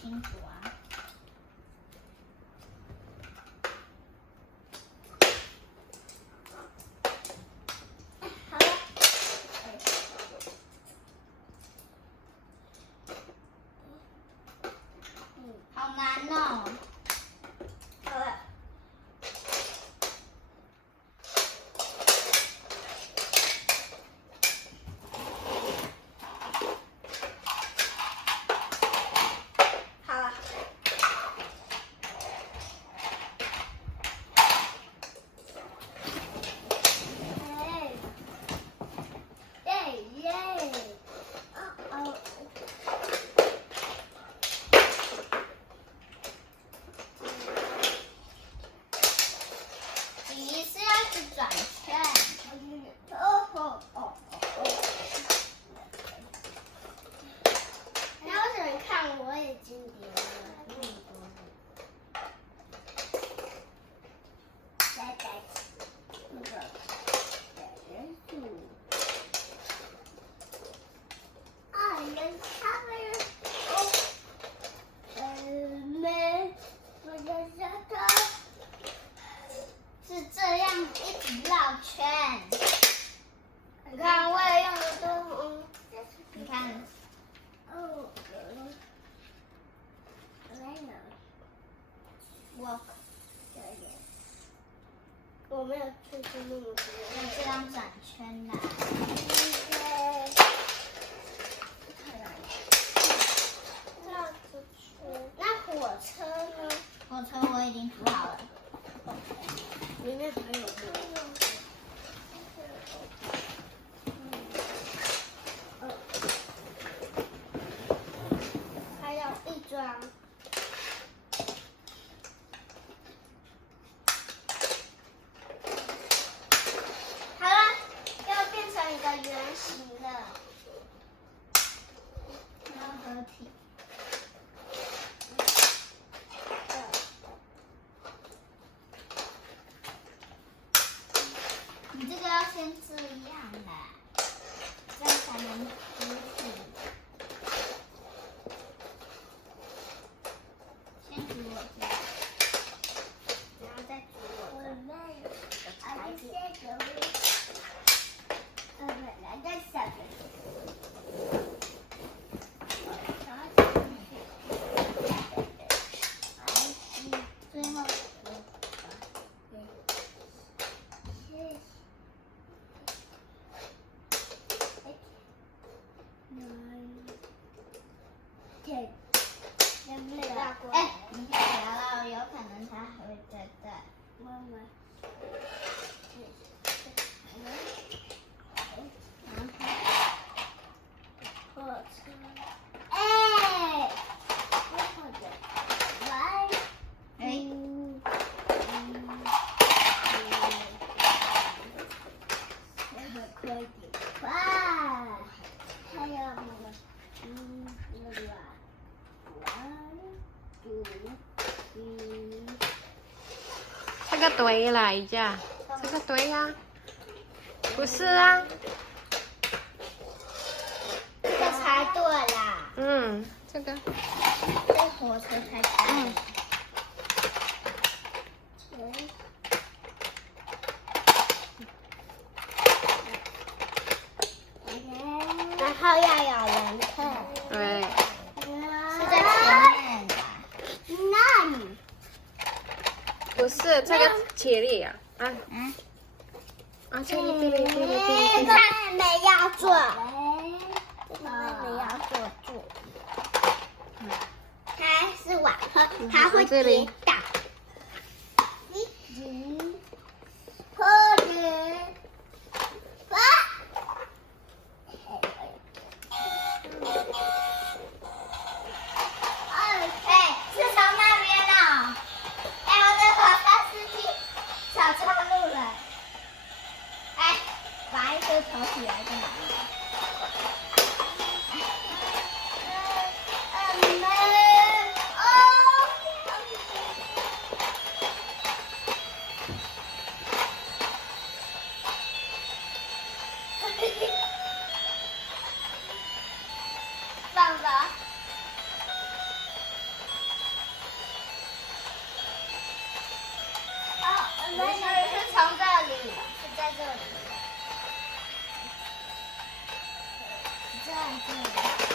清楚啊。好了，好难哦。好了。好了。耶耶！哦。你是要一直转圈。然后怎么看我已经叠了那么多来那个元素。人他们没，我的小头是这样一直绕圈。你看，我也用了多红。你看，我没有出去那么多。要这样转圈啦。那火车呢？火车我已经涂好了。里面还有吗？还有一张。好了，要变成一个圆形了。要合体。你这个要先这样啦，这样才能合体。先涂我这个，然后再涂我的。最后哎，你看聊了，有可能它还会再在。这个对来着，这个对呀、不是啊，这个才对啦。这个，这火车才对。然后要有人看。对，是在前面的。那你不是这个切里呀，嗯，这里这里这里这里，妹妹要做，妹妹要做，她是往后，她会跌倒。或者，是从那边哦。我的火车司机找错路了。把一个头起来干嘛？放着。是从这里，是在这里，在这里。